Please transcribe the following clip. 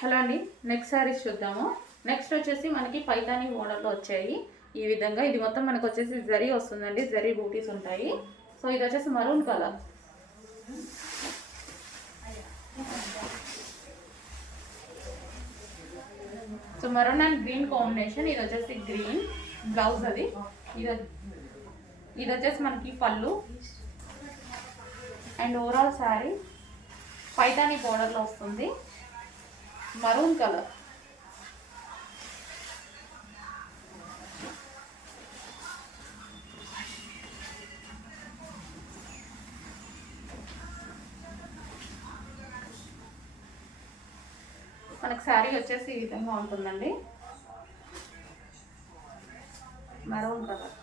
హలో అండి, నెక్స్ట్ శారీస్ చూద్దాము. నెక్స్ట్ వచ్చేసి మనకి పైతాని మోడల్లో వచ్చాయి. ఈ విధంగా ఇది మొత్తం మనకు వచ్చేసి జరీ వస్తుందండి, జరీ బూటీస్ ఉంటాయి. సో ఇది వచ్చేసి maroon colour. So maroon and green combination. ఇది వచ్చేసి గ్రీన్ బ్లౌజ్, అది ఇది వచ్చేసి మనకి పళ్ళు అండ్ ఓవరాల్ శారీ పైతాని బోర్డర్లో వస్తుంది, మరూన్ కలర్. మనకు శారీ వచ్చేసి ఈ విధంగా ఉంటుందండి, మరూన్ కలర్.